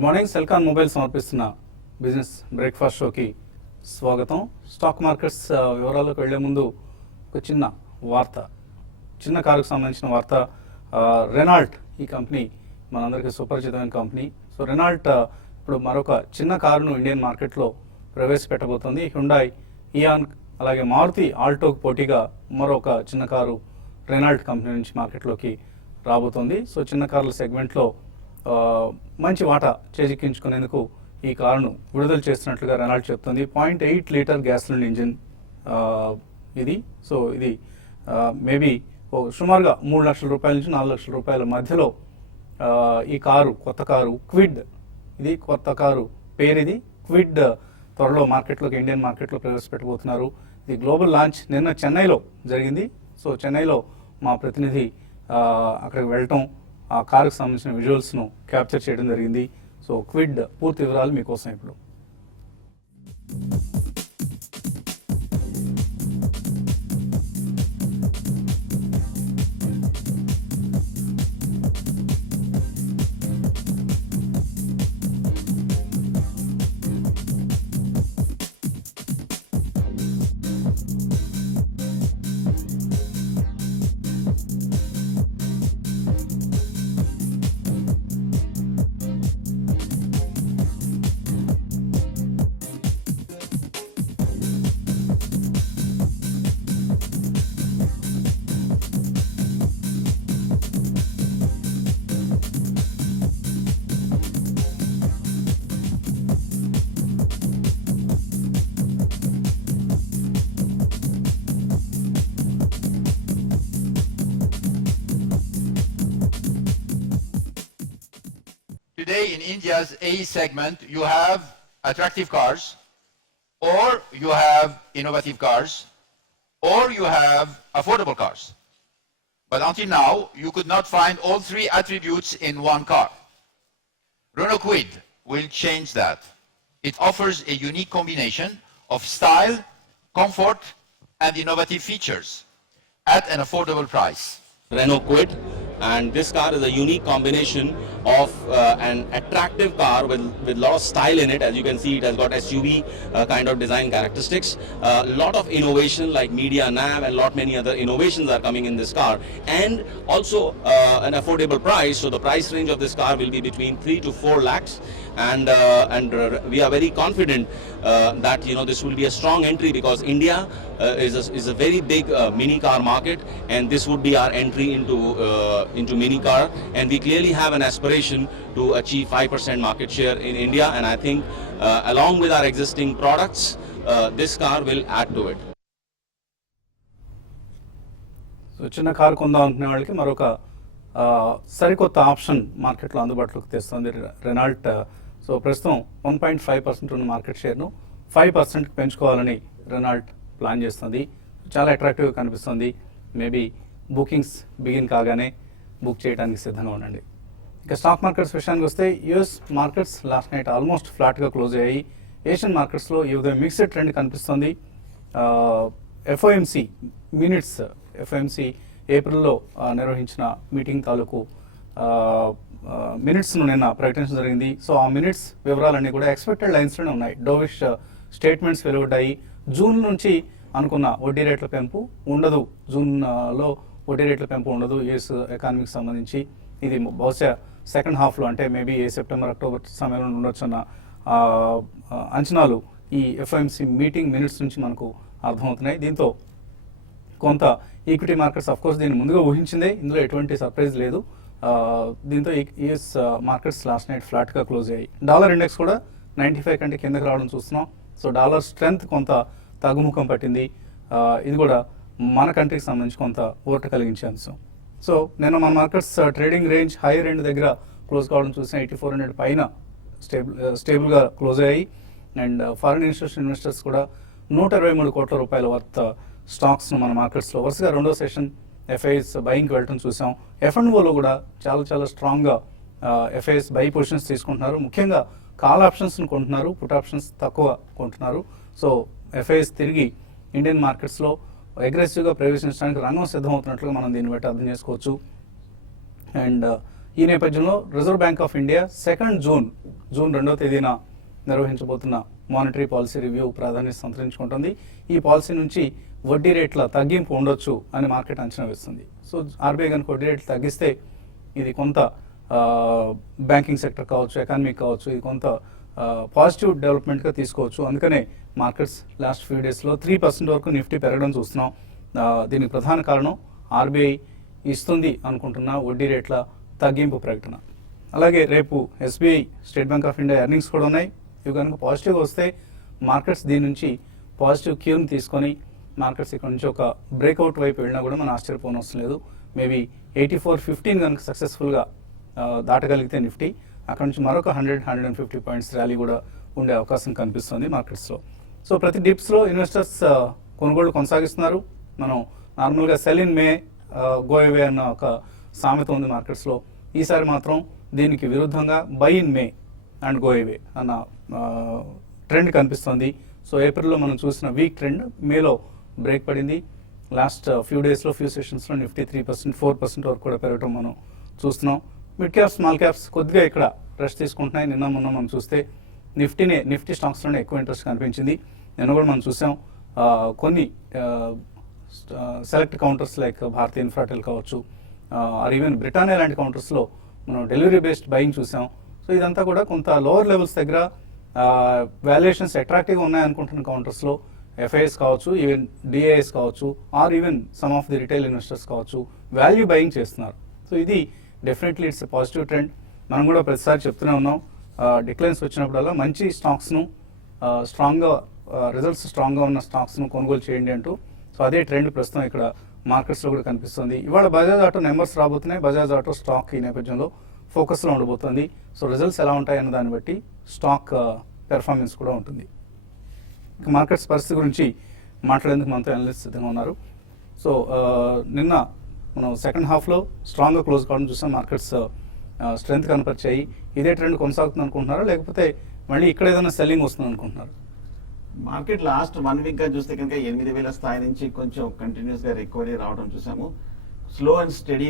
Good morning. Celkon mobile సమర్పిస్తున్న business breakfast షోకి స్వాగతం. స్టాక్ మార్కెట్స్ వివరాలకు వెళ్లే ముందు ఒక చిన్న కారుకు సంబంధించిన వార్త. రెనాల్ట్ ఈ కంపెనీ మనందరికీ సుపరిచితమైన కంపెనీ. సో రెనాల్ట్ ఇప్పుడు మరొక చిన్న కారును ఇండియన్ మార్కెట్లో ప్రవేశపెట్టబోతోంది. హ్యుండాయ్ ఇయాన్ అలాగే మారుతి ఆల్టోకు పోటీగా మరొక చిన్న కారు రెనాల్ట్ కంపెనీ నుంచి మార్కెట్లోకి రాబోతోంది. సో చిన్న కార్ల సెగ్మెంట్లో మంచి వాటా చేజిక్కించుకునేందుకు ఈ కారును విడుదల చేస్తున్నట్లుగా రెనాల్ట్ చెప్తుంది. 0.8 లీటర్ గ్యాసోలిన్ ఇంజిన్ ఇది. సో ఇది మేబీ సుమారుగా 3 లక్షల రూపాయల నుంచి 4 లక్షల రూపాయల మధ్యలో ఈ కారు, కొత్త కారు క్విడ్. ఇది కొత్త కారు పేరు. ఇది క్విడ్ త్వరలో మార్కెట్లోకి, ఇండియన్ మార్కెట్లో ప్రవేశపెట్టబోతున్నారు. ఇది గ్లోబల్ లాంచ్ నిన్న చెన్నైలో జరిగింది. సో చెన్నైలో మా ప్రతినిధి అక్కడికి వెళ్ళటం, ఆ కారుకు సంబంధించిన విజువల్స్ను క్యాప్చర్ చేయడం జరిగింది. సో క్విడ్ పూర్తి వివరాలు మీకోసం ఇప్పుడు. Today in India's A segment, you have attractive cars, or you have innovative cars, or you have affordable cars. But until now, you could not find all three attributes in one car. Renault Kwid will change that. It offers a unique combination of style, comfort, and innovative features at an affordable price. Renault Kwid, and this car is a unique combination of an attractive car with lot of style in it. As you can see, it has got SUV kind of design characteristics. Lot of innovation like media nav and lot many other innovations are coming in this car, and also an affordable price. So the price range of this car will be between 3 to 4 lakhs, and we are very confident that this will be a strong entry, because India is a very big mini car market, and this would be our entry into mini car, and we clearly have an aspiration to achieve 5% market share in India, and I think along with our existing products, this car will add to it. So చిన్న car కొందాం అనుకునే వాళ్ళకి మరొక సరికొత్త option మార్కెట్లో అందుబాటులోకి తెస్తుంది Renault. So ప్రస్తుతం 1.5% ఉన్న మార్కెట్ షేర్ను 5%కి పెంచుకోవాలని రెనాల్ట్ ప్లాన్ చేస్తుంది. చాలా అట్రాక్టివ్గా కనిపిస్తుంది. మేబీ బుకింగ్స్ బిగిన్ కాగానే బుక్ చేయడానికి సిద్ధంగా ఉండండి. ఇక స్టాక్ మార్కెట్స్ విషయానికి వస్తే, US markets last night almost ఫ్లాట్గా క్లోజ్ అయ్యాయి. ఏషియన్ మార్కెట్స్లో ఈ ఉదయం మిక్స్డ్ ట్రెండ్ కనిపిస్తుంది. ఎఫ్ఓఎంసీ మినిట్స్, ఎఫ్ఓఎంసీ ఏప్రిల్లో నిర్వహించిన మీటింగ్ తాలూకు మినిట్స్ను నిన్న ప్రకటించడం జరిగింది. సో ఆ మినిట్స్ వివరాలన్నీ కూడా ఎక్స్పెక్టెడ్ లైన్స్లోనే ఉన్నాయి. డోవిష్ స్టేట్మెంట్స్ వెలువడ్డాయి. జూన్ నుంచి అనుకున్న వడ్డీ రేట్ల పెంపు ఉండదు, జూన్లో వడ్డీ రేట్ల పెంపు ఉండదు యూఎస్ ఎకానమీకి సంబంధించి. ఇది బహుశా సెకండ్ హాఫ్లో, అంటే మేబీ సెప్టెంబర్ అక్టోబర్ సమయంలో ఉండొచ్చన్న అంచనాలు ఈ ఎఫ్ఓఎంసీ మీటింగ్ మినిట్స్ నుంచి మనకు అర్థమవుతున్నాయి. దీంతో కొంత ఈక్విటీ మార్కెట్స్ అఫ్కోర్స్ దీన్ని ముందుగా ఊహించిందే, ఇందులో ఎటువంటి సర్ప్రైజ్ లేదు. దీంతో యూఎస్ మార్కెట్స్ లాస్ట్ నైట్ ఫ్లాట్గా క్లోజ్ అయ్యాయి. డాలర్ ఇండెక్స్ కూడా 95 కంటే కిందకి రావడం చూస్తున్నాం. సో డాలర్ స్ట్రెంగ్త్ కొంత తగ్గుముఖం పట్టింది. ఇది కూడా మన కంట్రీకి సంబంధించి కొంత ఊరట కలిగించే అంశం. సో నేను మన markets trading range higher end దగ్గర క్లోజ్ కావడం చూసిన 8400 పైన స్టేబుల్గా క్లోజ్ అయ్యాయి. అండ్ ఫారిన్ ఇన్స్టిట్యూషన్ ఇన్వెస్టర్స్ కూడా 123 కోట్ల రూపాయల వర్త్ స్టాక్స్ను మన మార్కెట్స్లో వరుసగా రెండో సెషన్ ఎఫ్ఐఎస్ బయింగ్కి వెళ్ళటం చూసాం. ఎఫ్ఎండ్ఓలో కూడా చాలా స్ట్రాంగ్గా ఎఫ్ఐఎస్ బై పొజిషన్స్ తీసుకుంటున్నారు. ముఖ్యంగా కాల్ ఆప్షన్స్ను కొంటున్నారు, పుట్ ఆప్షన్స్ తక్కువ కొంటున్నారు. సో ఎఫ్ఐఎస్ తిరిగి ఇండియన్ మార్కెట్స్లో అగ్రెసివ్గా ప్రవేశించడానికి రంగం సిద్ధమవుతున్నట్లుగా మనం దీన్ని బట్టి అర్థం చేసుకోవచ్చు. అండ్ ఈ నేపథ్యంలో reserve bank of India 2 June 2వ తేదీన నిర్వహించబోతున్న మానిటరీ పాలసీ రివ్యూ ప్రాధాన్యత సంతరించుకుంటుంది. ఈ పాలసీ నుంచి వడ్డీ రేట్ల తగ్గింపు ఉండొచ్చు అని మార్కెట్ అంచనా వేస్తుంది. సో ఆర్బీఐ కనుక వడ్డీ రేట్లు తగ్గిస్తే ఇది కొంత బ్యాంకింగ్ సెక్టర్ కావచ్చు, ఎకానమీ కావచ్చు, ఇది కొంత పాజిటివ్ డెవలప్మెంట్గా తీసుకోవచ్చు. అందుకనే మార్కెట్స్ లాస్ట్ ఫ్యూ డేస్లో 3% వరకు నిఫ్టీ పెరగడం చూస్తున్నాం. దీనికి ప్రధాన కారణం ఆర్బీఐ ఇస్తుంది అనుకుంటున్న వడ్డీ రేట్ల తగ్గింపు ప్రకటన. అలాగే రేపు SBI, state bank of India earnings కూడా ఉన్నాయి. ఇవి కనుక పాజిటివ్గా వస్తే మార్కెట్స్ దీని నుంచి పాజిటివ్ క్యూని తీసుకొని మార్కెట్స్ ఇక్కడ నుంచి ఒక బ్రేక్అవుట్ వైపు వెళ్ళినా కూడా మనం ఆశ్చర్యపోనవసరం లేదు. మేబీ 84.15 కనుక సక్సెస్ఫుల్గా దాటగలిగితే నిఫ్టీ అక్కడ నుంచి మరొక 100-150 పాయింట్స్ ర్యాలీ కూడా ఉండే అవకాశం కనిపిస్తుంది మార్కెట్స్లో. సో ప్రతి డిప్స్లో ఇన్వెస్టర్స్ కొనుగోళ్లు కొనసాగిస్తున్నారు. మనం నార్మల్గా cell in may go away అన్న ఒక సామెత ఉంది మార్కెట్స్లో. ఈసారి మాత్రం దీనికి విరుద్ధంగా by in May and go away అన్న ట్రెండ్ కనిపిస్తుంది. సో ఏప్రిల్లో మనం చూసిన వీక్ ట్రెండ్ మేలో బ్రేక్ పడింది. లాస్ట్ ఫ్యూ డేస్లో ఫ్యూ సెషన్స్లో నిఫ్టీ 3%, 4% వరకు కూడా పెరగడం మనం చూస్తున్నాం. మిడ్ క్యాప్స్, స్మాల్ క్యాప్స్ కొద్దిగా ఇక్కడ రెస్ట్ తీసుకుంటున్నాయి. నిన్న మొన్న మనం చూస్తే నిఫ్టీ స్టాక్స్లోనే ఎక్కువ ఇంట్రెస్ట్ కనిపించింది. నిన్న కూడా మనం చూసాం కొన్ని select counters like Bharatiya Infratel కావచ్చు, ఆర్ ఈవెన్ బ్రిటానియా లాంటి కౌంటర్స్లో మనం డెలివరీ బేస్డ్ బయింగ్ చూసాం. సో ఇదంతా కూడా కొంత లోవర్ లెవెల్స్ దగ్గర వాల్యుయేషన్స్ అట్రాక్టివ్గా ఉన్నాయనుకుంటున్న కౌంటర్స్లో ఎఫ్ఐఎస్ కావచ్చు, ఈవెన్ డిఐఎస్ కావచ్చు, or even some of the retail investors కావచ్చు వాల్యూ బయింగ్ చేస్తున్నారు. సో ఇది డెఫినెట్లీ ఇట్స్ పాజిటివ్ ట్రెండ్. మనం కూడా ప్రతిసారి చెప్తూనే ఉన్నాం, డిక్లైన్స్ వచ్చినప్పుడల్లా మంచి స్టాక్స్ను స్ట్రాంగ్గా రిజల్ట్స్ స్ట్రాంగ్గా ఉన్న స్టాక్స్ను కొనుగోలు చేయండి అంటూ. సో అదే ట్రెండ్ ప్రస్తుతం ఇక్కడ మార్కెట్స్లో కూడా కనిపిస్తుంది. ఇవాళ బజాజ్ ఆటో నెంబర్స్ రాబోతున్నాయి. బజాజ్ ఆటో స్టాక్ ఈ నేపథ్యంలో ఫోకస్లో ఉండబోతుంది. సో రిజల్ట్స్ ఎలా ఉంటాయన్న దాన్ని బట్టి స్టాక్ పెర్ఫార్మెన్స్ కూడా ఉంటుంది. ఇక మార్కెట్స్ పరిస్థితి గురించి మాట్లాడేందుకు మనతో అనలిస్ట్ సిద్ధంగా ఉన్నారు. సో నిన్న మనం సెకండ్ హాఫ్లో స్ట్రాంగ్గా క్లోజ్ కావడం చూసాం. మార్కెట్స్ స్ట్రెంత్ కనపరిచాయి. ఇదే ట్రెండ్ కొనసాగుతుంది అనుకుంటున్నారా, లేకపోతే మళ్ళీ ఇక్కడ ఏదైనా సెల్లింగ్ వస్తుంది అనుకుంటున్నారు? మార్కెట్ లాస్ట్ 1 వీక్ గా చూస్తే కనుక 8,000 స్థాయి నుంచి కొంచెం కంటిన్యూస్ గా రికవరీ రావడం చూసాము. స్లో అండ్ స్టడీ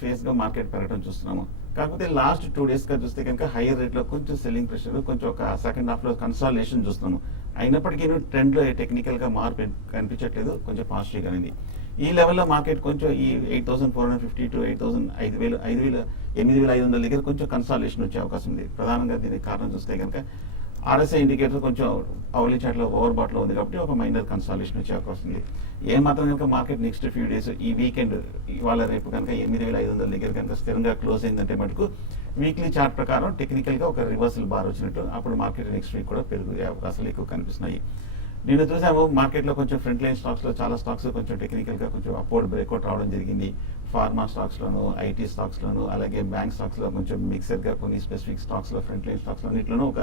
ఫేస్ గా మార్కెట్ పెరగడం చూస్తున్నాము. కాకపోతే లాస్ట్ 2 డేస్ గా చూస్తే కనుక హైయర్ రేట్ లో కొంచెం సెల్లింగ్ ప్రెషర్, కొంచెం ఒక సెకండ్ హాఫ్ లో కన్సాలిడేషన్ చూస్తున్నాము. అయినప్పటికీ ట్రెండ్ లో టెక్నికల్ గా మార్పు కనిపించట్లేదు, కొంచెం పాజిటివ్ గా ఉంది. ఈ లెవెల్లో మార్కెట్ కొంచెం ఈ 8,450 టు 8,500 దగ్గర కొంచెం కన్సాలిడేషన్ వచ్చే అవకాశం ఉంది. ప్రధానంగా దీనికి కారణం చూస్తే కనుక ఆర్ఎస్ఐ ఇండికేటర్ కొంచెం అవలి చాట్లో ఓవర్ బాట్లో ఉంది కాబట్టి ఒక మైనర్ కన్సాలిడేషన్ వచ్చే అవకాశం ఉంది. ఏ మాత్రం కనుక మార్కెట్ నెక్స్ట్ ఫ్యూ డేస్ ఈ వీకెండ్ ఇవాళ రేపు కనుక 8,500 దగ్గర కనుక స్థిరంగా క్లోజ్ అయిందంటే మటుకు వీక్లీ చార్ట్ ప్రకారం టెక్నికల్గా ఒక రివర్సల్ బార్ వచ్చినట్టు అప్పుడు మార్కెట్ నెక్స్ట్ వీక్ కూడా పెరిగే అవకాశాలు ఎక్కువ కనిపిస్తున్నాయి. నేను చూసాము మార్కెట్లో కొంచెం ఫ్రంట్ లైన్ స్టాక్స్లో చాలా స్టాక్స్ కొంచెం టెక్నికల్గా కొంచెం అప్వర్డ్ బ్రేక్అవుట్ రావడం జరిగింది. ఫార్మా స్టాక్స్లోను, ఐటీ స్టాక్స్లోను, అలాగే బ్యాంక్ స్టాక్స్లో కొంచెం మిక్సర్గా కొన్ని స్పెసిఫిక్ స్టాక్స్లో ఫ్రంట్ లైన్ స్టాక్స్ అన్నింటిలోనూ ఒక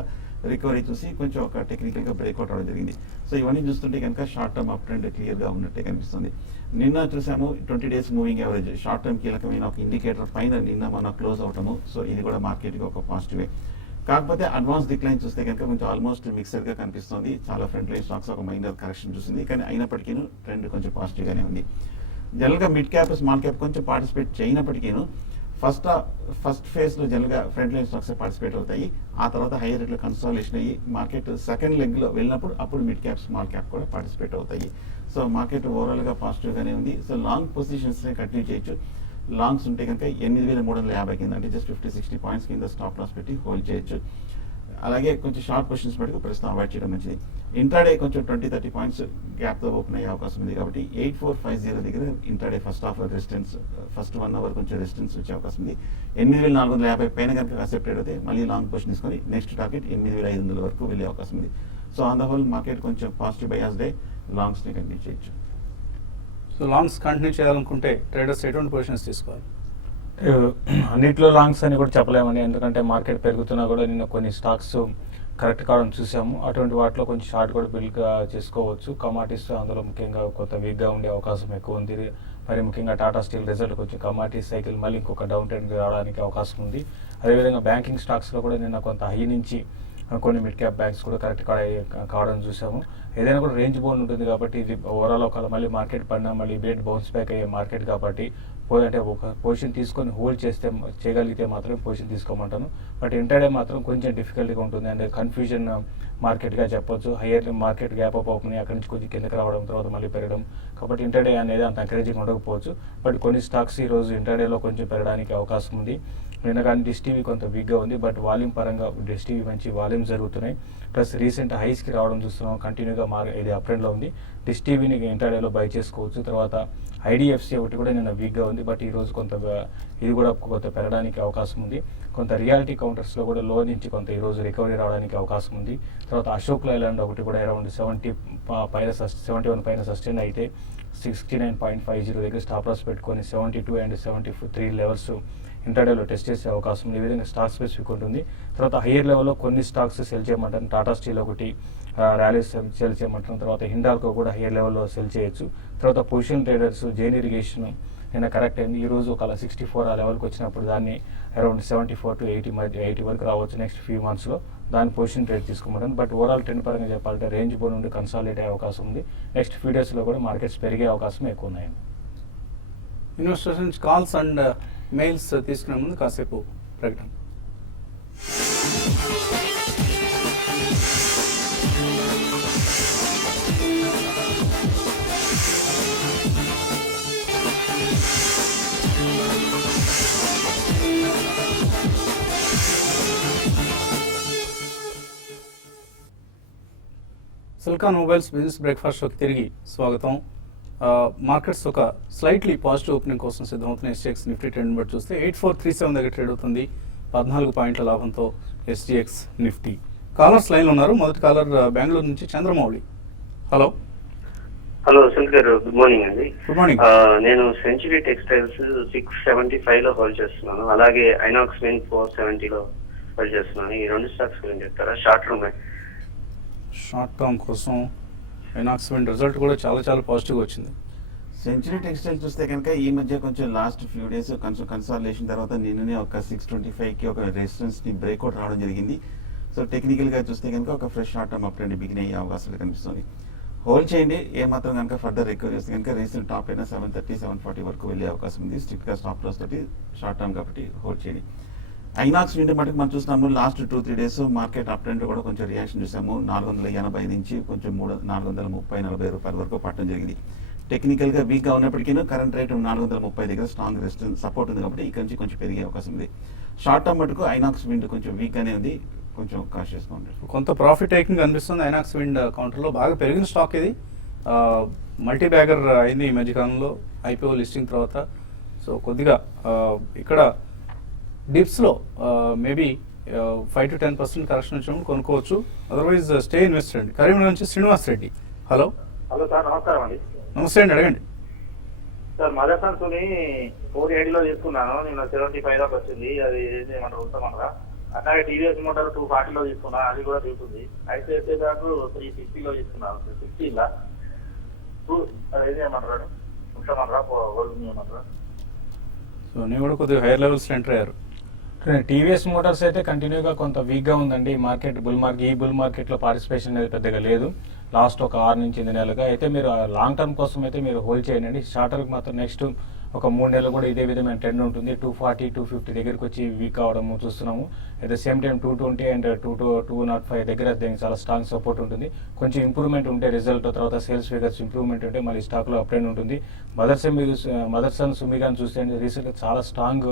రికవరీ చూసి కొంచెం ఒక టెక్నికల్గా బ్రేక్అవుట్ అవడం జరిగింది. సో ఇవన్నీ చూస్తుంటే కనుక షార్ట్ టర్మ్ అప్ ట్రెండ్ క్లియర్గా ఉన్నట్టే కనిపిస్తుంది. నిన్న చూసాము 20 days moving average short term కీలకమైన ఒక ఇండికేటర్ పైన నిన్న మన క్లోజ్ అవటము. సో ఇది కూడా మార్కెట్కి ఒక పాజిటివే. కాకపోతే అడ్వాన్స్ డిక్లైన్ చూస్తే కనుక కొంచెం ఆల్మోస్ట్ మిక్సర్గా కనిపిస్తుంది. చాలా ఫ్రంట్ లైన్ స్టాక్స్ ఒక మైనర్ కరెక్షన్ చూసింది, కానీ అయినప్పటికీ ట్రెండ్ కొంచెం పాజిటివ్గానే ఉంది. జనరల్గా మిడ్ క్యాప్, స్మాల్ క్యాప్ కొంచెం పార్టిసిపేట్ చేయనప్పటికీ ఫస్ట్ ఫేజ్లో జనరల్గా ఫ్రంట్ లైన్ స్టాక్స్ పార్టిసిపేట్ అవుతాయి. ఆ తర్వాత హైయర్ రేట్లో కన్సాలిడేషన్ అయ్యి మార్కెట్ సెకండ్ లెగ్లో వెళ్ళినప్పుడు అప్పుడు మిడ్ క్యాప్, స్మాల్ క్యాప్ కూడా పార్టిసిపేట్ అవుతాయి. సో మార్కెట్ ఓవరాల్గా పాజిటివ్గానే ఉంది. సో లాంగ్ పొజిషన్స్ని కంటిన్యూ చేయొచ్చు. లాంగ్స్ ఉంటే కనుక 8,350 కింద అంటే జస్ట్ 50-60 పాయింట్స్ కింద స్టాప్ లాస్ పెట్టి హోల్డ్ చేయొచ్చు. అలాగే కొంచెం షార్ట్ పొజిషన్స్ పెట్టుకు ప్రస్తుతం అవాయిడ్ చేయడం మంచిది. ఇంట్రాడే కొంచెం 20-30 పాయింట్స్ గ్యాప్తో ఓపెన్ అయ్యే అవకాశం ఉంది కాబట్టి 8,450 దగ్గర intraday first half resistance, first 1 hour కొంచెం రెసిస్టెన్స్ వచ్చే అవకాశం ఉంది. 8,450 పైన కనుక అక్సెప్టెడ్ అయితే మళ్ళీ లాంగ్ పొజిషన్ తీసుకొని నెక్స్ట్ టార్గెట్ 8,500 వరకు వెళ్ళే అవకాశం ఉంది. So on the whole market కొంచెం పాజిటివ్ బయాస్ డే, లాంగ్స్ని కంటిన్యూ చేయొచ్చు. సో లాంగ్స్ కంటిన్యూ చేయాలనుకుంటే ట్రేడర్స్ ఎటువంటి పొజిషన్స్ తీసుకోవాలి? అన్నిట్లో లాంగ్స్ అని కూడా చెప్పలేమండి, ఎందుకంటే మార్కెట్ పెరుగుతున్నా కూడా నిన్న కొన్ని స్టాక్స్ కరెక్ట్ కావడం చూసాము. అటువంటి వాటిలో కొంచెం షార్ట్ కూడా బిల్డ్గా చేసుకోవచ్చు. కమాడిటీస్ అందులో ముఖ్యంగా కొంత వీక్గా ఉండే అవకాశం ఎక్కువ ఉంది. మరి ముఖ్యంగా టాటా స్టీల్ రిజల్ట్ కొంచెం కమాడిటీ సైకిల్ మళ్ళీ ఇంకొక డౌన్ ట్రెండ్ రావడానికి అవకాశం ఉంది. అదేవిధంగా బ్యాంకింగ్ స్టాక్స్లో కూడా నిన్న కొంత హై నుంచి కొన్ని మిడ్ క్యాప్ బ్యాంక్స్ కూడా కరెక్ట్ కావడం చూసాము. ఏదైనా కూడా రేంజ్ బౌండ్ ఉంటుంది కాబట్టి ఇది ఓవరాల్ ఒకవేళ మళ్ళీ మార్కెట్ పడినా మళ్ళీ ఇమీడియట్ బౌన్స్ బ్యాక్ అయ్యే మార్కెట్ కాబట్టి అంటే ఒక పొజిషన్ తీసుకొని హోల్డ్ చేయగలిగితే మాత్రమే పొజిషన్ తీసుకోమంటాను. బట్ ఇంటర్డే మాత్రం కొంచెం డిఫికల్ట్గా ఉంటుంది అండ్ కన్ఫ్యూజన్ మార్కెట్గా చెప్పొచ్చు. హయ్యర్ మార్కెట్ గ్యాప్ అప్ అవుతుంది, అక్కడి నుంచి కొంచెం కిందకి రావడం తర్వాత మళ్ళీ పెరగడం కాబట్టి ఇంటర్డే అనేది అంత ఎంకరేజింగ్ ఉండకపోవచ్చు. బట్ కొన్ని స్టాక్స్ ఈరోజు ఇంటర్డేలో కొంచెం పెరగడానికి అవకాశం ఉంది. నిన్న కానీ డిష్ టీవీ కొంత వీక్గా ఉంది, బట్ వాల్యూమ్ పరంగా డిష్ టీవీ మంచి వాల్యూమ్ జరుగుతున్నాయి. ప్లస్ రీసెంట్ హైస్కి రావడం చూస్తున్నాం, కంటిన్యూగా ఇది అప్ ట్రెండ్లో ఉంది. డిష్ టీవీని ఇంటర్డేలో బై చేసుకోవచ్చు. తర్వాత ఐడిఎఫ్సి ఒకటి కూడా నిన్న వీక్గా ఉంది, బట్ ఈరోజు కొంత ఇది కూడా కొంత పెరగడానికి అవకాశం ఉంది. కొంత రియాలిటీ కౌంటర్స్లో కూడా లో నుంచి కొంత ఈరోజు రికవరీ రావడానికి అవకాశం ఉంది. తర్వాత అశోక్ లైలాండ్ ఒకటి కూడా అరౌండ్ 71 పైన సస్టైన్ అయితే 69.50 దగ్గర స్టాప్ లాస్ పెట్టుకొని 72 and 73 లెవెల్స్ ఇంటర్డేలో టెస్ట్ చేసే అవకాశం ఉంది. ఈ విధంగా స్టాక్ స్పెసిఫిక్ ఉంటుంది. తర్వాత హయ్యర్ లెవెల్లో కొన్ని స్టాక్స్ సెల్ చేయమంటారు. టాటా స్టీల్ ఒకటి ర్యాలీస్ సెల్ చేయమంటారు. తర్వాత హిండాల్కో కూడా హయ్యర్ లెవెల్లో సెల్ చేయొచ్చు. తర్వాత పొజిషన్ ట్రేడర్స్ జైన్ ఇరిగేషన్ నిన్న కరెక్ట్ అయింది. ఈరోజు ఒక 64 ఆ లెవెల్కి వచ్చినప్పుడు దాన్ని అరౌండ్ 74 to 80 మధ్య 80 వరకు రావచ్చు నెక్స్ట్ ఫ్యూ మంత్స్లో. దాని పొజిషన్ ట్రేడ్ తీసుకోమంటాను. బట్ ఓవరాల్ ట్రెండ్ పరంగా చెప్పాలంటే రేంజ్ బోన్ నుండి కన్సాలిడేట్ అయ్యే అవకాశం ఉంది. నెక్స్ట్ ఫ్యూ డేస్లో కూడా మార్కెట్స్ పెరిగే అవకాశం ఎక్కువ ఉన్నాయి. ఇన్వెస్టర్స్ నుంచి కాల్స్ అండ్ మెయిల్స్ తీసుకునే ముందు కాసేపు ప్రకటన. సిలికాన్ మొబైల్స్ బిజినెస్ బ్రేక్ఫాస్ట్ షోకి తిరిగి స్వాగతం. మార్కెట్స్ ఒక స్లైట్లీ పాజిటివ్ ఓపెనింగ్ కోసం సిద్ధమవుతున్న ఎస్జిఎక్స్ నిఫ్టీ ట్రెండ్ బట్టి చూస్తే 8437 దగ్గర ట్రేడ్ అవుతుంది. 14 పాయింట్ల లాభంతో ఎస్జిఎక్స్ నిఫ్టీ. కాలర్స్ లైన్లో ఉన్నారు. మొదటి కాలర్ బెంగళూరు నుంచి చంద్రమౌళి. హలో హలో సునీల్ గారు, గుడ్ మార్నింగ్ అండి. Good morning. నేను సెంచురీ టెక్స్టైల్స్ 675 లో హోల్డ్ చేస్తున్నాను. అలాగే ఐనాక్స్ విన్ 470 లో హోల్డ్ చేస్తున్నాను. ఈ రెండు స్టాక్స్ గురించి చెప్తారా? షార్ట్ టర్మ్ కోసం ఐనాక్స్ విన్ రిజల్ట్ కూడా చాలా పాజిటివ్గా వచ్చింది. సెంచురీ టెక్స్టైల్ చూస్తే కనుక ఈ మధ్య కొంచెం లాస్ట్ ఫ్యూ డేస్ కొంచెం కన్సాలిడేషన్ తర్వాత నిన్ననే ఒక 625కి ఒక రెసిస్టెన్స్ని బ్రేక్అవుట్ రావడం జరిగింది. సో టెక్నికల్గా చూస్తే కనుక ఒక fresh short term up trend begin అయ్యే అవకాశాలు కనిపిస్తుంది. హోల్డ్ చేయండి. ఏమాత్రం కనుక ఫర్దర్ రికవర్ చేస్తే కనుక రీసెంట్ టాప్ అయినా 730, 740 వరకు వెళ్ళే అవకాశం ఉంది. స్ట్రిక్ట్గా స్టాప్ లాస్ తోటి షార్ట్ టర్మ్ కాబట్టి హోల్డ్ చేయండి. ఐనాక్స్ విండ్ మటుకు మనం చూస్తున్నాము last 2-3 days market up trend కూడా కొంచెం రియాక్షన్ చూసాము. 480 నుంచి కొంచెం 430-40 రూపాయల వరకు పట్టడం జరిగింది. టెక్నికల్గా వీక్గా ఉన్నప్పటికీ కరెంట్ రేట్ 430 దగ్గర స్ట్రాంగ్ రెసిస్టెన్స్ సపోర్ట్ ఉంది కాబట్టి ఇక్కడ నుంచి కొంచెం పెరిగే అవకాశం ఉంది. షార్ట్ టర్మ్ మటుకు ఐనాక్స్ విండ్ కొంచెం వీక్గానే ఉంది, కొంచెం కాషియస్గా ఉంది. కొంత ప్రాఫిట్ టేకింగ్ అనిపిస్తుంది. ఐనాక్స్ విండ్ కౌంటర్లో బాగా పెరిగిన స్టాక్ ఇది. మల్టీ బ్యాగర్ అయింది ఈ మధ్యకాలంలో ఐపీఓ లిస్టింగ్ తర్వాత. సో కొద్దిగా ఇక్కడ డిప్స్లో మేబీ 5 to 10% కరెక్షన్ వచ్చినప్పుడు కొనుక్కోవచ్చు. అదర్వైజ్ స్టే ఇన్వెస్టర్ అండి. కరీంనగర్ నుంచి Srinivas Reddy. Hello hello sir, నమస్కారం అండి. నమస్తే అండి, అడగండి. సార్ మదర్సన్స్ ని 480 తీసుకున్నాను. నిన్న 75 దాకా వచ్చింది. అది ఏం చేయమంటారు, ఉంచమంటారా? అట్లాగే టీవీఎస్ మోటార్ 240 తీసుకున్నా, అది కూడా దిగుతుంది. ఐసిఐసిఐ బ్యాంకు 360 తీసుకున్నాను, 60 అది ఏం చేయమంటారు, ఉంచమంటారా, చేయమంటారా? సో నేను కూడా కొద్దిగా హైయర్ లెవెల్స్ ఎంటర్ అయ్యారు. టీవీఎస్ మోటార్స్ అయితే కంటిన్యూగా కొంత వీక్గా ఉందండి. మార్కెట్ ఈ బుల్ మార్కెట్లో పార్టిసిపేషన్ అనేది పెద్దగా లేదు లాస్ట్ ఒక 6 నుంచి 8 నెలలుగా. అయితే మీరు లాంగ్ టర్మ్ కోసం అయితే మీరు హోల్డ్ చేయండి. షార్ట్ టర్మ్ మాత్రం నెక్స్ట్ ఒక 3 నెలలు కూడా ఇదే విధమైన ట్రెండ్ ఉంటుంది. 240-250 దగ్గరికి వచ్చి వీక్ అవడం చూస్తున్నాము. At the same time 220 and 205 దగ్గర దీనికి చాలా స్ట్రాంగ్ సపోర్ట్ ఉంటుంది. కొంచెం ఇంప్రూవ్మెంట్ ఉంటే రిజల్ట్ తర్వాత సేల్స్ ఫిగర్స్ ఇంప్రూవ్మెంట్ ఉంటే మళ్ళీ స్టాక్లో అప్ ట్రెండ్ ఉంటుంది. మదర్సన్ సుమిగాన్ చూస్తే రీసెంట్గా చాలా స్ట్రాంగ్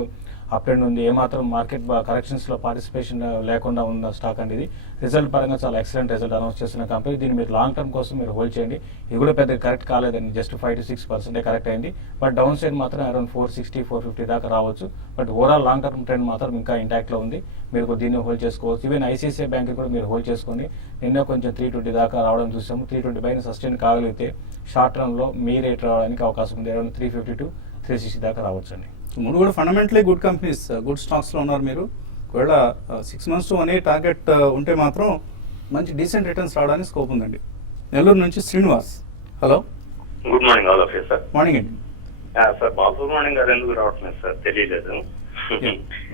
అప్ ట్రెండ్ ఉంది. ఏమాత్రం మార్కెట్ కరెక్షన్స్లో పార్టిసిపేషన్ లేకుండా ఉన్న స్టాక్ అనేది రిజల్ట్ పరంగా చాలా ఎక్సలెంట్ రిజల్ట్ అనౌన్స్ చేస్తున్న కంపెనీ. దీన్ని మీరు లాంగ్ టర్మ్ కోసం మీరు హోల్డ్ చేయండి. ఇది కూడా పెద్ద కరెక్ట్ కాలేదండి, జస్ట్ 5 to 6% కరెక్ట్ అయింది. బట్ డౌన్ సైడ్ మాత్రం అరౌండ్ 460-450 దాకా రావచ్చు. But overall long term trend మాత్రం ఇంకా ఇంటాక్ట్లో ఉంది. మీరు దీన్ని హోల్డ్ చేసుకోవచ్చు. ఈవెన్ ఐసిఐసిఐ బ్యాంక్ కూడా మీరు హోల్డ్ చేసుకోండి. నిన్న కొంచెం 320 దాకా రావడం చూసాము. 320 పైన సస్టైన్ కాగలిగితే షార్ట్ టర్మ్లో మీ రేట్ రావడానికి అవకాశం ఉంది. అరౌండ్ 350-360 దాకా రావచ్చు అండి. మూడు కూడా ఫండమెంటలీ గుడ్ కంపెనీస్, గుడ్ స్టాక్స్లో ఉన్నారు మీరు. ఒకవేళ 6 months to 1 year టార్గెట్ ఉంటే మాత్రం మంచి డీసెంట్ రిటర్న్స్ రావడానికి స్కోప్ ఉందండి. నెల్లూరు నుంచి Srinivas. Hello, good morning all of you sir. Morning అండి. సార్ బాలసుబ్రహ్మణ్యం గారు ఎందుకు రావట్లేదు సార్, తెలియలేదు.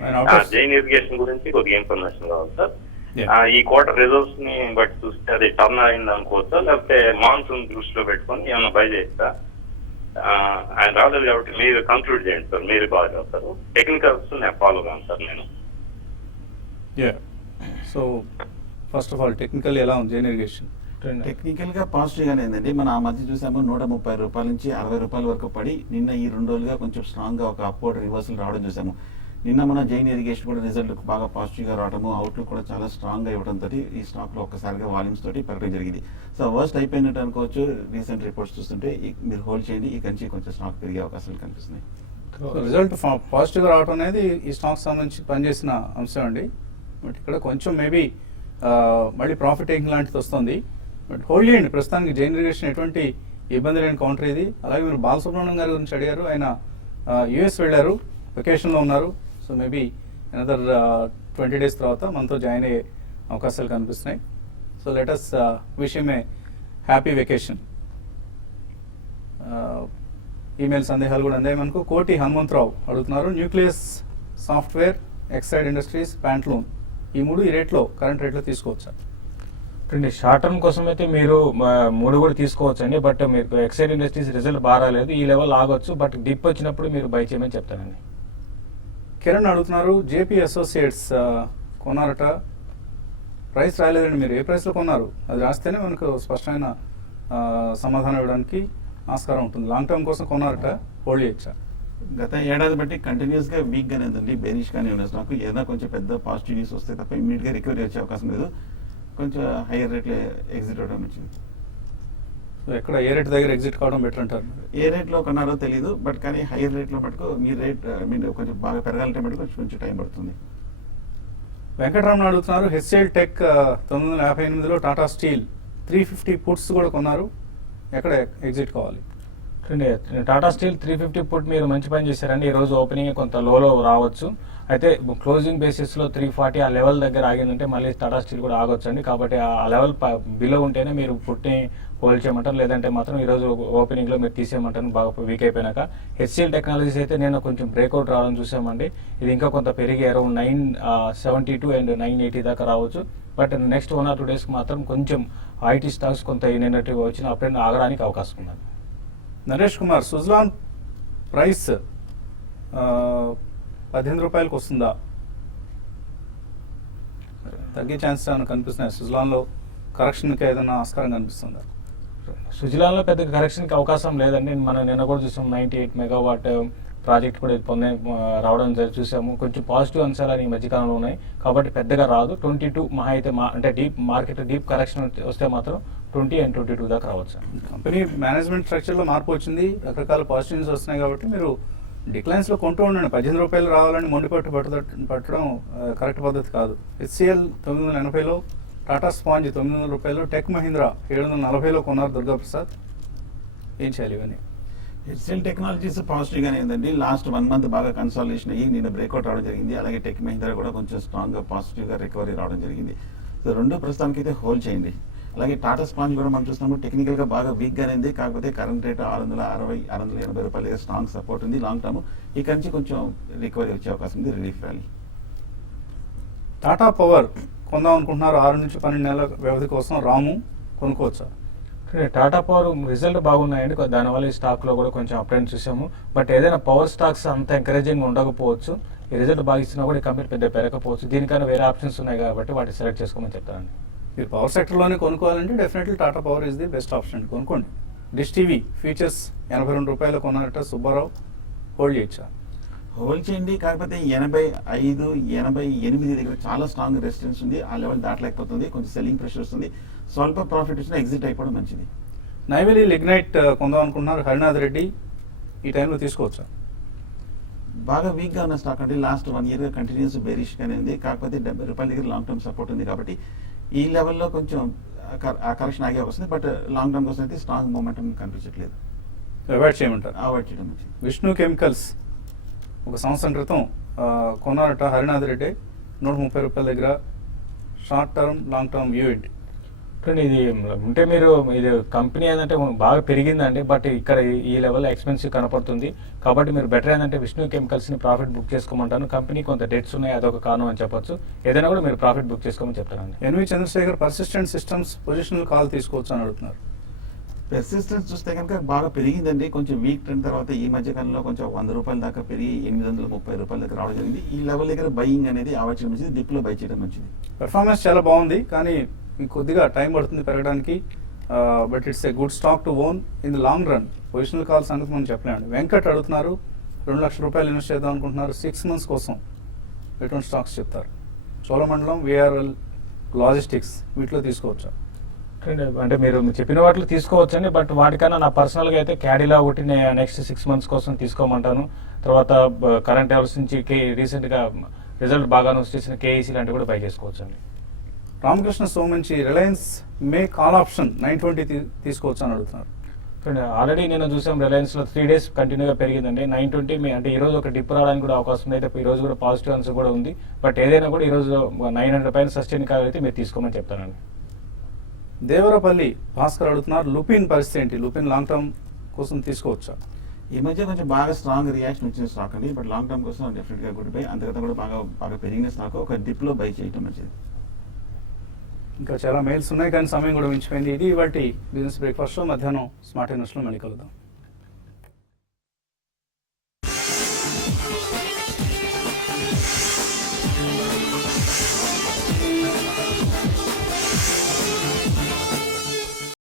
ఆయన out of- జైన్ ఇరిగేషన్ గురించి కొద్దిగా ఇన్ఫర్మేషన్ కావాలి సార్. Yeah. ఈ క్వార్టర్ రిజల్ట్స్ ని బట్టి చూస్తే అది టర్న్ అయింది అనుకోవచ్చా, లేకపోతే మాన్సూన్ దృష్టిలో పెట్టుకొని ఏమైనా బై చేస్తా? ఆయన రాలేదు కాబట్టి మీరు కంక్లూడ్ చేయండి సార్, మీరు బాగా చెప్తారు. టెక్నికల్స్ నేను ఫాలో కాను సార్ నేను. So first of all technical ఎలా ఉంది జైన్ ఇరిగేషన్? టెక్నికల్ గా పాజిటివ్ గానే ఉందండి. మనం ఆ మధ్య చూసాము 130 రూపాయల నుంచి 60 రూపాయల వరకు పడి నిన్న ఈ 2 రోజులుగా కొంచెం స్ట్రాంగ్ గా ఒక అప్వర్డ్ రివర్సల్ రావడం చూసాము. నిన్న మన జైన్ ఇరిగేషన్ కూడా రిజల్ట్ బాగా పాజిటివ్ గా రావడము, అవుట్లుక్ కూడా చాలా స్ట్రాంగ్ గా ఇవ్వడంతో ఈ స్టాక్ లో ఒక్కసారిగా వాల్యూమ్స్ తోటి పెరగడం జరిగింది. సో వర్స్ట్ అయిపోయినట్టు అనుకోవచ్చు. రీసెంట్ రిపోర్ట్స్ చూస్తుంటే మీరు హోల్డ్ చేయండి, ఈ కంచి కొంచెం స్టాక్ పెరిగే అవకాశాలు కనిపిస్తున్నాయి. రిజల్ట్ పాజిటివ్గా రావడం అనేది ఈ స్టాక్ సంబంధించి పనిచేసిన అంశం అండి. బట్ ఇక్కడ కొంచెం మేబీ మళ్ళీ ప్రాఫిట్ టేకింగ్ లాంటిది వస్తుంది. బట్ హోల్డ్ చేయండి ప్రస్తుతానికి. జైన్ ఇరిగేషన్ ఎటువంటి ఇబ్బంది లేని కౌంటర్ ఇది. అలాగే మీరు బాలసుబ్రహ్మణ్యం గారి గురించి అడిగారు. ఆయన యుఎస్ వెళ్ళారు, వెకేషన్లో ఉన్నారు. సో మేబీ అనదర్ 20 days తర్వాత మనతో జాయిన్ అయ్యే అవకాశాలు కనిపిస్తున్నాయి. So let us wish him a happy vacation. Email సందేహాలు కూడా అందాయి మనకు. కోటి హనుమంతరావు అడుగుతున్నారు, Nucleus Software, Exide Industries, Pantaloon ఈ 3 ఈ రేట్లో కరెంట్ రేట్లో తీసుకోవచ్చా? అండి షార్ట్ టర్మ్ కోసం అయితే మీరు 3 కూడా తీసుకోవచ్చు అండి. బట్ మీకు ఎక్సైడ్ ఇండస్ట్రీస్ రిజల్ట్ బాగా రాలేదు, ఈ లెవెల్ ఆగొచ్చు. బట్ డిప్ వచ్చినప్పుడు మీరు బై చేయమని చెప్తానండి. కిరణ్ అడుగుతున్నారు, జేపీ అసోసియేట్స్ కొన్నారట, ప్రైస్ రాలేదండి. మీరు ఏ ప్రైస్లో కొన్నారు అది రాస్తేనే మనకు స్పష్టమైన సమాధానం ఇవ్వడానికి ఆస్కారం ఉంటుంది. లాంగ్ టర్మ్ కోసం కొన్నారట, హోల్డ్ చేయొచ్చా? గత ఏడాది బట్టి కంటిన్యూస్ గా వీక్ గానే ఉందండి, బేరిష్ గానే ఉన్న స్టాక్. ఏదైనా కొంచెం పెద్ద పాజిటివ్ న్యూస్ వస్తే తప్ప ఇమీడియట్ గా రికవరీ వచ్చే అవకాశం లేదు. కొంచెం హైయర్ రేట్లో ఎగ్జిట్ అవడం వచ్చింది. సో ఎక్కడ ఏ రేట్ దగ్గర ఎగ్జిట్ కావడం బెటర్ అంటారు? ఏ రేట్లో కొన్నారో తెలియదు, బట్ కానీ హైయర్ రేట్లో మటుకు మీ రేట్ కొంచెం బాగా పెరగాలంటే మటుకు కొంచెం టైం పడుతుంది. వెంకటరామన్ అడుగుతున్నారు, హెచ్సిఎల్ టెక్ 958లో టాటా స్టీల్ 350 పుట్స్ కూడా కొన్నారు, ఎక్కడ ఎగ్జిట్ కావాలి? టాటా స్టీల్ 350 పుట్ మీరు మంచి పని చేశారండి. ఈ రోజు ఓపెనింగ్ కొంత లోలో రావచ్చు, అయితే క్లోజింగ్ బేసిస్లో 340 ఆ లెవెల్ దగ్గర ఆగిందంటే మళ్ళీ టాటా స్టీల్ కూడా ఆగొచ్చు అండి. కాబట్టి ఆ లెవెల్ బిలో ఉంటేనే మీరు పుట్ని హోల్డ్ చేయమంటారు, లేదంటే మాత్రం ఈరోజు ఓపెనింగ్లో మీరు తీసేయమంటారు బాగా వీక్ అయిపోయినాక. హెచ్సిఎల్ టెక్నాలజీస్ అయితే నేను కొంచెం బ్రేక్అవుట్ రావడం చూసామండి. ఇది ఇంకా కొంత పెరిగి అరౌండ్ 972 అండ్ 980 దాకా రావచ్చు. బట్ నెక్స్ట్ 1 or 2 days మాత్రం కొంచెం ఐటీ స్టాక్స్ కొంత నెగటివ్ వచ్చిన అప్పుడే ఆగడానికి అవకాశం ఉంది. నరేష్ కుమార్, సుజలాన్ ప్రైస్ 18 రూపాయలకు వస్తుందా? తగ్గే ఛాన్స్ ఏమైనా కనిపిస్తున్నాయి? సుజలాన్లో కరెక్షన్కి ఏదైనా ఆస్కారం కనిపిస్తుందా? సుజలాన్లో పెద్ద కరెక్షన్కి అవకాశం లేదండి. మనం నిన్న కూడా చూసాం 98 మెగావాట్ ప్రాజెక్ట్ కూడా రావడం చూసాము. కొంచెం పాజిటివ్ అంశాలు ఈ మధ్యకాలంలో ఉన్నాయి, కాబట్టి పెద్దగా రాదు. 22 మహా అయితే అంటే మార్కెట్ డీప్ కరెక్షన్ వస్తే మాత్రం 20 and 22 దాకా రావచ్చు. కంపెనీ మేనేజ్మెంట్ స్ట్రక్చర్లో మార్పు వచ్చింది, రకరకాల పాజిటివ్స్ వస్తున్నాయి. కాబట్టి మీరు డిక్లైన్స్లో కొంటూ ఉండండి. 18 రూపాయలు రావాలని మొండిపట్టు పట్టడం కరెక్ట్ పద్ధతి కాదు. హెచ్సిఎల్ 980లో, టాటా స్పాంజ్ 900 రూపాయలు, టెక్ మహీంద్రా 740లో కొన్నారు దుర్గాప్రసాద్. ఏం చేయాలి ఇవన్నీ? హెచ్సిఎల్ టెక్నాలజీస్ పాజిటివ్ గానే ఉందండి. లాస్ట్ 1 month బాగా కన్సాలిడేషన్ అయ్యి నిన్న బ్రేక్అవుట్ రావడం జరిగింది. అలాగే టెక్ మహీంద్రా కూడా కొంచెం స్ట్రాంగ్ గా పాజిటివ్ గా రికవరీ రావడం జరిగింది. సో 2 ప్రస్తుతానికి అయితే హోల్డ్ చేయండి. అలాగే టాటా స్పాంజ్ కూడా మనం చూస్తున్నాము, టెక్నికల్ గా బాగా వీక్ గానే ఉంది. కాకపోతే కరెంట్ రేట్ 660-680 రూపాయల దగ్గర స్ట్రాంగ్ సపోర్ట్ ఉంది. లాంగ్ టర్మ్ ఇక్కడ నుంచి కొంచెం రికవరీ వచ్చే అవకాశం ఉంది, రిలీఫ్ ర్యాలీ. టాటా పవర్ కొందాం అనుకుంటున్నారు, 6 నుంచి 12 నెలల వ్యవధి కోసం. రాము కొనుక్కోవచ్చా? టాటా పవర్ రిజల్ట్ బాగున్నాయండి, దానివల్ల ఈ స్టాక్లో కూడా కొంచెం అప్ ట్రెండ్ చూసాము. బట్ ఏదైనా పవర్ స్టాక్స్ అంత ఎంకరేజింగ్ ఉండకపోవచ్చు. ఈ రిజల్ట్ బాగా ఇచ్చినా కూడా ఈ కంపెనీ పెద్ద పెరగకపోవచ్చు. దీనికన్నా వేరే ఆప్షన్స్ ఉన్నాయి కాబట్టి వాటిని సెలెక్ట్ చేసుకోమని చెప్తానండి. మీరు పవర్ సెక్టర్లోనే కొనుక్కోవాలంటే definitely Tata power is the best option. కొనుక్కోండి. డిష్ టీవీ ఫీచర్స్ 82 రూపాయలు కొన్నారట, సుబ్బారావు, హోల్డ్ చేయొచ్చా? హోల్డ్ చేయండి. కాకపోతే 85, 88 దగ్గర చాలా స్ట్రాంగ్ రెసిస్టెన్స్ ఉంది. ఆ లెవెల్ దాటలేకపోతుంది, కొంచెం సెల్లింగ్ ప్రెషర్ వస్తుంది. స్వల్ప ప్రాఫిట్ వచ్చినా ఎగ్జిట్ అయిపోవడం మంచిది. నైవేలి లిగ్నైట్ కొందాం అనుకుంటున్నారు, హరినాథ్ రెడ్డి, ఈ టైంలో తీసుకోవచ్చా? బాగా వీక్ గా ఉన్న స్టాక్ అండి. లాస్ట్ 1 year గా కంటిన్యూస్ బేరిష్ గానే ఉంది. కాకపోతే 70 రూపాయల దగ్గర లాంగ్ టర్మ్ సపోర్ట్ ఉంది. కాబట్టి ఈ లెవెల్లో కొంచెం కరెక్షన్ ఆగే వస్తుంది. బట్ లాంగ్ టర్మ్ కోసం అయితే స్ట్రాంగ్ మూమెంటం కనిపించట్లేదు, అవాయిడ్ చేయమంటారు. అవాయిడ్ చేయడం మంచిది. విష్ణు కెమికల్స్ 1 సంవత్సరం క్రితం కొన్నారట, హరినాథ్ రెడ్డి, 130 రూపాయల దగ్గర. Short term long term view ఏంటి? చూడండి, ఇది అంటే మీరు ఇది కంపెనీ ఏంటంటే బాగా పెరిగిందండి, బట్ ఇక్కడ ఈ లెవెల్ ఎక్స్పెన్సివ్ కనపడుతుంది. కాబట్టి మీరు బెటర్ ఏంటంటే విష్ణు కెమికల్స్ని ప్రాఫిట్ బుక్ చేసుకోమంటాను. కంపెనీ కొంత డెట్స్ ఉన్నాయి, అదొక కారణం అని చెప్పొచ్చు. ఏదైనా కూడా మీరు ప్రాఫిట్ బుక్ చేసుకోమని చెప్తానండి. NV Chandrasekhar Persistent Systems positional call తీసుకోవచ్చు అని అడుగుతున్నారు. పెర్సిస్టెన్స్ చూస్తే కనుక బాగా పెరిగిందండి. కొంచెం వీక్ ట్రెండ్ తర్వాత ఈ మధ్య కాలంలో కొంచెం 100 రూపాయల దాకా పెరిగి 830 రూపాయల దగ్గర రావడం జరిగింది. ఈ లెవెల్ దగ్గర బయింగ్ అనేది అవాయిడ్ చేయడం మంచిది, డిప్లో బై చేయడం మంచిది. పెర్ఫార్మెన్స్ చాలా బాగుంది, కానీ మీకు కొద్దిగా టైం పడుతుంది పెరగడానికి. But it's a good stock to own in the long run. Positional call సంగతి మనం చెప్పలేమండి. వెంకట్ అడుగుతున్నారు, 2 లక్షల రూపాయలు ఇన్వెస్ట్ చేద్దాం అనుకుంటున్నారు 6 months కోసం. ఎటువంటి స్టాక్స్ చెప్తారు? చోళమండలం, విఆర్ఎల్, లాజిస్టిక్స్ వీటిలో తీసుకోవచ్చా? అంటే మీరు చెప్పిన వాటిలో తీసుకోవచ్చండి, బట్ వాటికన్నా నా పర్సనల్గా అయితే క్యాడిలా ఒకటి నెక్స్ట్ 6 months కోసం తీసుకోమంటాను. తర్వాత కరెంట్ లెవెల్స్ నుంచి రీసెంట్గా రిజల్ట్ బాగా చేసిన కేఈసీ లాంటివి కూడా బై చేసుకోవచ్చండి. రామకృష్ణ సోమంచి రిలయన్స్ మే కాల్ ఆప్షన్ 920 తీసుకోవచ్చు అని అడుగుతున్నారు. ఆల్రెడీ నేను చూసాం రిలయన్స్లో 3 days కంటిన్యూగా పెరిగిందండి. 920 అంటే ఈ రోజు ఒక డిప్ రావడానికి కూడా అవకాశం ఉంది. అయితే ఈ రోజు కూడా పాజిటివ్ ఆన్సర్ కూడా ఉంది. బట్ ఏదైనా కూడా ఈ రోజు 900 పైన సస్టైన్ కావాలైతే మీరు తీసుకోమని చెప్తానండి. దేవరపల్లి భాస్కర్ అడుగుతున్నారు, లుపిన్ పరిస్థితి ఏంటి? లుపిన్ లాంగ్ టర్మ్ కోసం తీసుకోవచ్చా? ఈ మధ్య కొంచెం బాగా స్ట్రాంగ్ రియాక్షన్ వచ్చిన స్టాక్ అండి, బట్ లాంగ్ టర్మ్ కోసం డెఫినెట్గా గుడ్ బై. అంతకంటే కూడా బాగా పెరిగిన స్టాక్ ఒక డిప్లో బై చేయడం మంచిది. ఇంకా చాలా మెయిల్స్ ఉన్నాయి, కానీ సమయం కూడా మించిపోయింది. ఇది ఇవాల్టి బిజినెస్ బ్రేక్ఫాస్ట్. మధ్యాహ్నం స్మార్ట్ ఇన్వెస్ట్లో మళ్ళీ కలుద్దాం.